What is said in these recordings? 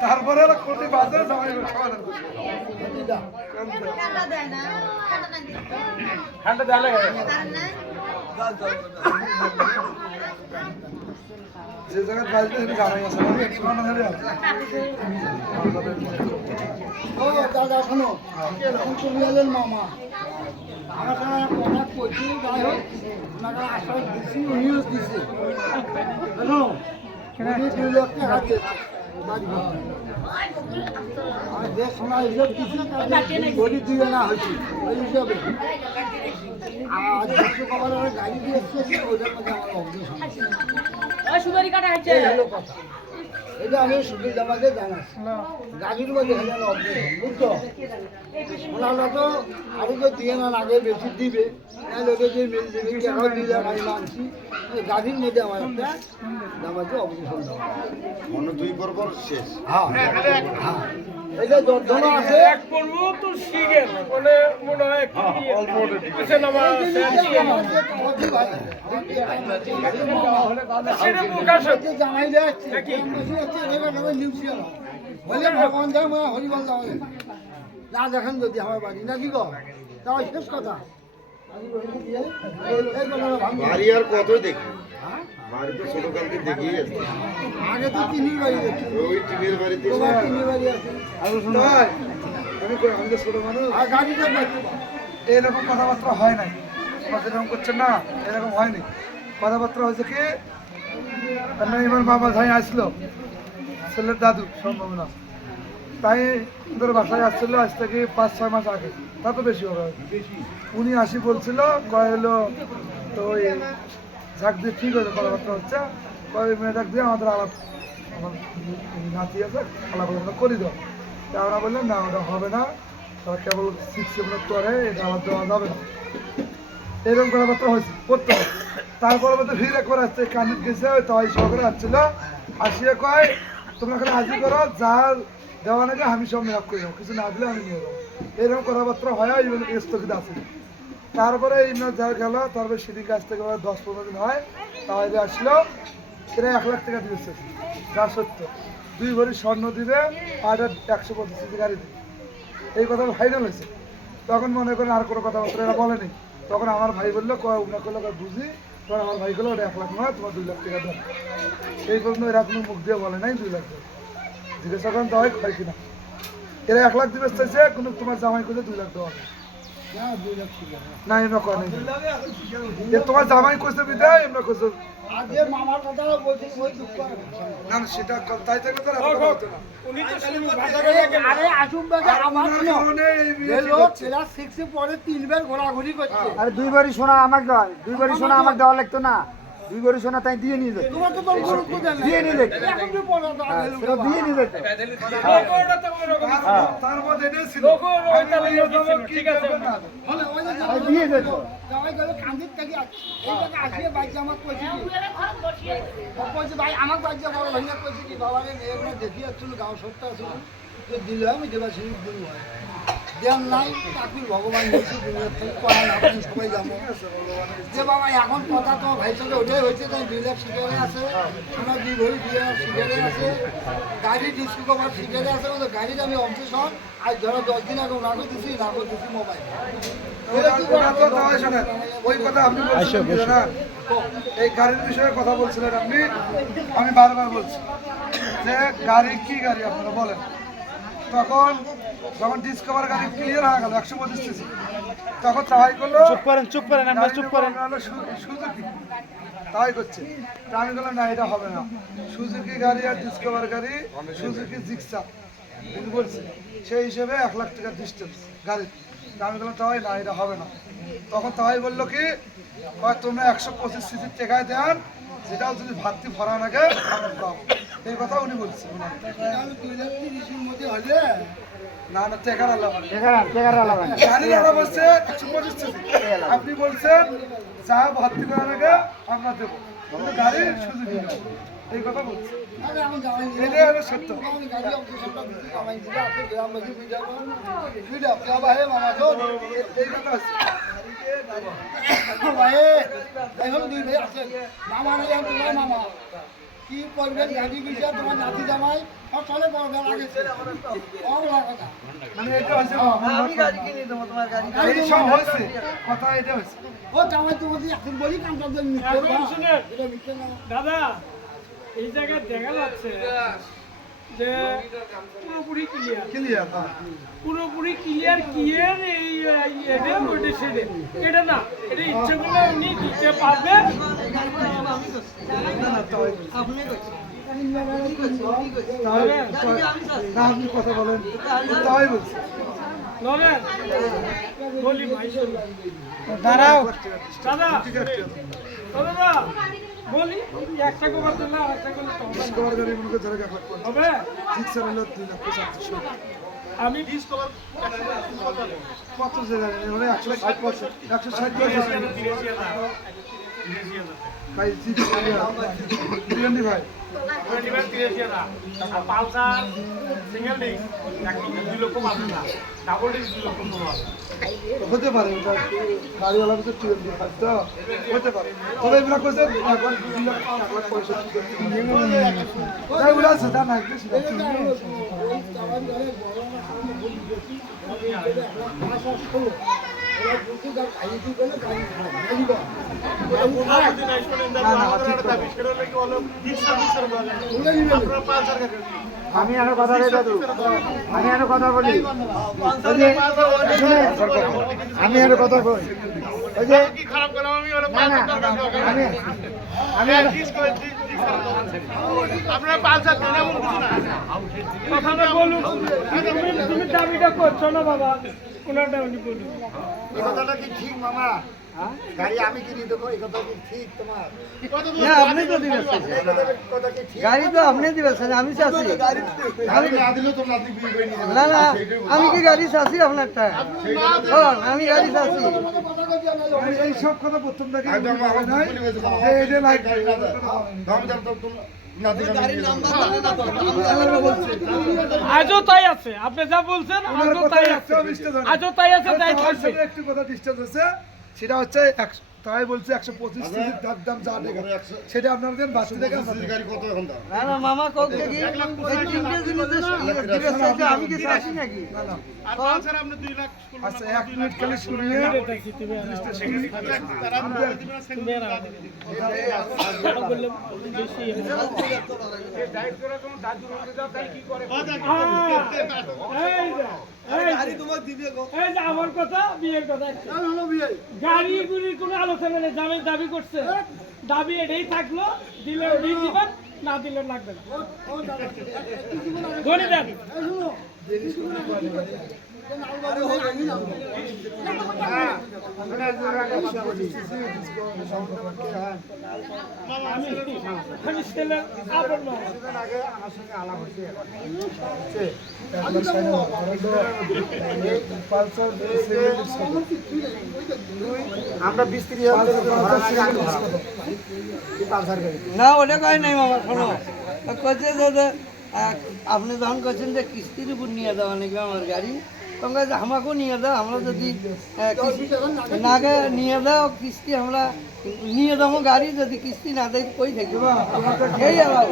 তারপরে ঠান্ডা দেওয়া লাগে যে জায়গায় বাজবে সেটা জানাই আছে না শোনা ধরে ও, দাদা, শোনো। এখন তুমি এলেন মামা। আমার সঙ্গে কথা কইছি, যাই হোক দিয়েছে। আর যে সোনা হিসাব দিচ্ছে গরিব দিয়ে না হয়েছে ওই গাড়ি দিয়েছে ওইটার মধ্যে সুপারি কাটা হচ্ছে। হলো কথা। এটা আমি সুধীর জামাকে জানাচ্ছি। গাড়ির মধ্যে হেলে অবজেকশন বুঝছ? ওনারা তো আরও তো দিয়ে না আগে বেশি দিবে। তাই লোকে যে মিল দিবে কেন দিলে আমি মানছি। এই মধ্যে আমার একটা জামাকে অবজেকশন দেওয়া মনে দুই শেষ। হ্যাঁ হ্যাঁ। এটা যন্ত্রণা আছে? এক পর্ব তো শিখে মানে মনে হয় একটু নিয়ে আছে না আমার সেটা প্রকাশ হবে। জামাই যাচ্ছে বলে ভগবান হরিবল না দেখেন যদি আমার বাড়ি। নাকি গো? তাও শেষ কথা। বাড়ি আর কতই দেখি? বাড়ি তো দেখেই আগে তো তিনই বাড়ি ওই টিনের বাড়িতে তিনই বাড়ি আছে। আর শোনো। আমি কই আমি তো ছোট মানুষ। আর গাড়িটা। এরকম কথাবার্তা হয় নাই। আপনারা যেরকম করছেন না এরকম হয়নি কথাবার্তা হয়েছে কি? না এবার বাবা ভাই আসলো। ছেলের দাদু সম্ভাবনা তাই ওদের বাসায় আসছিল, আজ থেকে পাঁচ, ছয় মাস আগে। তা তো বেশি হবে। উনি আসি বলছিল, কয় হলো, তো ওই ঝাঁক দিয়ে ঠিক হয়েছে, কথাবার্তা হচ্ছে। কয় মেয়েটাক দিয়ে আমাদের আলাপ আমার নাতি আছে, আলাপ আলোচনা করি দাও। তা আমরা বললাম, না, ওটা হবে না। তারা কেবল সিক্স সেভেনের পরে, এটা আমার দেওয়া যাবে না। এরকম কথাবার্তা হয়েছে, করতে হবে। তারপরে মধ্যে ভিড় একবার আসছে কান্দিত গেছে তাই সহকারে আসছিল। আসিয়ে কয়, তোমরা এখানে হাজির করো, যার দেওয়া নাকি আমি সব মেকআপ করে দেবো, কিছু না দিলে আমি নিয়ে যাব এরকম কথাবার্তা হয় স্থগিত আছে। তারপরে এই না যা গেল, তারপরে সেদিন কাছ থেকে দশ পনেরো দিন হয়, তাহলে আসলো এরা এক লাখ টাকা দিয়েছে যা সত্য। দুই ভরি স্বর্ণ দিবে, আর একশো পঁচিশ গাড়ি দিবে। এই কথা ফাইনাল হয়েছে। তখন মনে করেন আর কোনো কথাবার্তা এরা বলেনি। তখন আমার ভাই বলল উনা করল বুঝি? তখন আমার ভাই বলল ওটা এক লাখ নয়, তোমার দুই লাখ টাকা দেন। এই পর্যন্ত এরা কোনো মুখ দিয়ে বলে নাই দুই লাখ দেবে জিজ্ঞাসা করেন হয় হয় কিনা? এরা এক লাখ দিবে চাইছে কোনো তোমার জামাই দুই লাখ দেওয়া না, করে তোমার জামাই করছে বিদায় করছে আর যে মামার কথা বলছি ওই দুঃখ আর ভাষা নেই। না না, সেটা ক- তাই থেকে তো আর কথা হতো না। উনি তো শুধু ভাষাটা দেখে না। আরে আসুক বেগে আমার ওনার শোনো, আমাকে দেওয়া লাগতো না। দুই বাড়ি সোনা তাই দিয়ে নিয়ে না। দিয়ে নিলে। এখন যে পরে তো আর এলো সেটা বাবা। দিয়ে নিয়ে যেত লোকটা তো ওরকম তার- তার মধ্যে এটাই ছিল লোকও ওই তালে আমি ইয়ে বললাম, ছিল, কি ঠিক আছে। করবেন না? বলে, ওই যে আর দিয়ে যেত আমার কি? ও কইছে, ভাই আমার বাইকে বড় ভাইয়া কইছে কি, বাবা রে, মেয়েগুলো দেখি আসছিল, গাঁও সত্য আসছিল। দিলে আমি দেবা দিন হয়। দেন নাই, চাকরি ভগবান থেকে আপনি সবাই যাব। যে বাবা এখন কথা তো ভাই সাথে ওটাই হয়েছে তাই দুই লাখ সিগারে আছে আমার দুই ভরি দুই লাখ আছে গাড়ি ডিস্কো কভার সিগারে আছে ওদের গাড়ির আমি অবজেশন আর ধরো দশ দিন আগে নাগো দিছি নাগো দিছি মোবাইল ওই কথা আপনি জানেন? এই গাড়ির বিষয়ে কথা বলছিলেন আপনি আমি বারবার বলছি যে গাড়ি কি গাড়ি আপনারা বলেন তখন যখন ডিসকভার গাড়ি ক্লিয়ার হয়ে গেল একশো পঁচিশ সিসি তখন তাই করল চুপ করেন চুপ করেন আমরা চুপ করেন। সুজুকি তাই করছে। আমি বললাম না এটা হবে না। সুজুকি গাড়ি আর ডিসকভার গাড়ি সুজুকি জিক্সা বলছি সেই হিসেবে এক লাখ টাকার ডিস্টেন্স গাড়ি। তা আমি বললাম তাই না এটা হবে না। তখন তাই বলল কি তোমরা একশো পঁচিশ সিসির টেকায় দেন সেটাও যদি ভাতটি ভরা দাও এই কথা উনি বলছে। না না টেকার আল্লাহ টেকার টেকার আলাদা গাড়ির আলাপ হচ্ছে একশো পঁচিশ আপনি বলছেন চা ভর্তি করার আগে আমরা দেবো। কিন্তু গাড়ির সুযোগ এই কথা বলছি। এটাই হলো সত্য। এই কথা আছে। বাবা এখন দুই ভাই আছেন। মামা নাই, মামা। কি করবেন গাড়ি বিষয়ে তোমার নাতি জামাই সব চলে বড় বেলা গেছে অবলা কথা। মানে এটা হচ্ছে আমি গাড়ি কিনে দেবো তোমার গাড়ি। এই সব হয়েছে। কথা এটা হয়েছে। ও জামাই তোমাকে এখন বলি কামটা দেন মিথ্যে এখন কথা। শুনেন। এটা মিথ্যে না। দাদা এই জায়গায় দেখা যাচ্ছে যে পুরোপুরি ক্লিয়ার ক্লিয়ার হ্যাঁ। পুরোপুরি ক্লিয়ার ক্লিয়ার এই এটা সেটা এটা না এটা ইচ্ছে করলে উনি দিতে পারবে। আপনি কথা বলেন তাই বলছি ঠিক একটা আর একটা লাখ পঁচাত্তর আমি একশো ষাট পার্সেন্ট একশো ষাট পার্সেন্ট ভাই ভাই। পালসার সিঙ্গেল ডিস্ক দুই লক্ষ পাবেন না। ডাবল ডিস্ক দুই লক্ষ হতে পারে ওটা গাড়িওয়ালা তো টিএমডি ফাইভ তো হতে পারে। তবে এগুলো করছে এক লাখ দুই লাখ এক লাখ পঁয়ষট্টি তাই আছে তা না একটু আমি আরও কথা রে দাদু। আমি আরও কথা বলি। আমি আরও কথা বলি। কথাটা বলুন। তুমি দাবিটা করছ না বাবা? ওনারটা উনি বলুন? এই কথাটা কি ঠিক মামা? গাড়ি আমি কিনে দেবো এই কথা কি ঠিক তোমার? না আপনি তো দিবেন এই কথা- কথা কি ঠিক? গাড়ি তো আপনি দিবেন আমি না না না আমি কি গাড়ি চাচ্ছি আপনারটা? আমি গাড়ি চাচ্ছি এই- এই কথা প্রথম থেকে দাম দাম আজও তাই আছে। আপনি যা বলছেন আজও তাই আছে। আজও তাই আছে তাই একটু কথা ডিস্টেন্স আছে। সেটা হচ্ছে তাই বলছে একশো পঁচিশ কেজির তার দাম যা টাকা সেটা আপনাদের বাচ্চা থেকে গাড়ি কত এখন দাম? না না মামা কত দেখি এই তিনটে জিনিসের দিবেন চাইছে আমি কি নাকি? না না। আচ্ছা এক মিনিট খালি শুনিয়ে আমার কথা বিয়ের কথা গাড়ি গুড়ির কোনো আলোচনা নেই দামি দাবি করছে দাবি এটাই থাকল দিলে ওটাই দিবেন না দিলে লাগবে না আমার গাড়ি না, ওটা কয় নাই মামা, শোনো। কচ্ছে আপনি যখন করছেন যে কিস্তির উপর নিয়ে যাওয়া নাকি আমার গাড়ি যে আমাকেও নিয়ে দাও, আমরা যদি নাগে নিয়ে দাও কিস্তি আমরা নিয়ে যাব গাড়ি যদি কিস্তি না দেয় কই আলাও।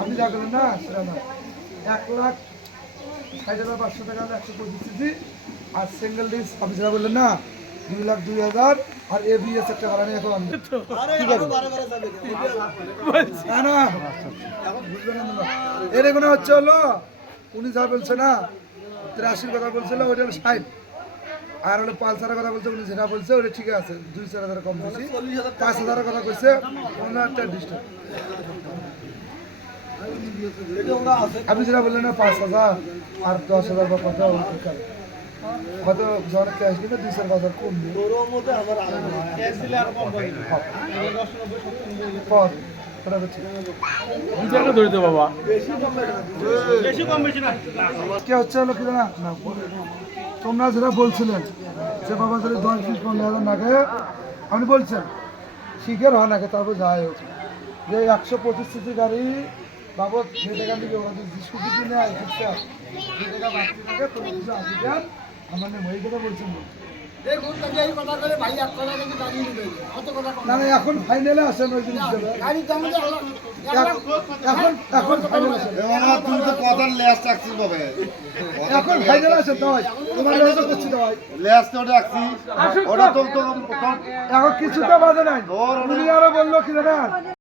আমি যা করলেন না এক লাখ ষাট হাজার পাঁচশো টাকা একশো পঁচিশ আর সিঙ্গেল ডিস্ক আপনি যেটা বললেন না দুই লাখ দুই হাজার আর এবিএস একটা ভাড়া নিয়ে এখন আমি না না না। এর এখানে হচ্ছে হলো, উনি যা বলছে না, তিরাশির কথা বলছিল ওইটা হলো ষাট। আর হলো পালসারের কথা বলছে, উনি যেটা বলছে ওটা ঠিক আছে। দুই, চার হাজার কম বেশি। পাঁচ হাজারের কথা কইছে, ওনার একটা ডিস্টার্ব আপনি যেটা বললেন না, পাঁচ হাজার আর দশ হাজার বা কত ঠিক আছে। হয়তো ক্যাশ কিনে দুই চার হাজার কম পর ওটা কে হচ্ছে হলো কি না তোমরা যেটা বলছিলেন, যে বাবা যদি দশ বিশ পনেরো হাজার না খায় আপনি বলছেন শিখের হয় নাকি তারপর যাই হোক। যে একশো পঁচিশ সিসি গাড়ি বাবদ যে টাকা দিকে ওদের স্কুটি কিনে বাড়তি থাকে আমার নাম ওই কথা বলছেন বলছেন। দেখুন তাকে এই কথা করে ভাই এক কথা কিন্তু গাড়ি নিবে অত কথা না না এখন ফাইনালে আসেন ওই জিনিস গাড়ি লাখ- এক লাখ- এখন এখন ফাইনাল আসেন। তো কথার ল্যাস রাখছিস বাবা এখন ফাইনাল আসেন তাই তোমার লেখা করছি তাই ল্যাস তো রাখছি ওটা তো তো এখন কিছুটা বাজে নাই। উনি আরও বলল কি জানেন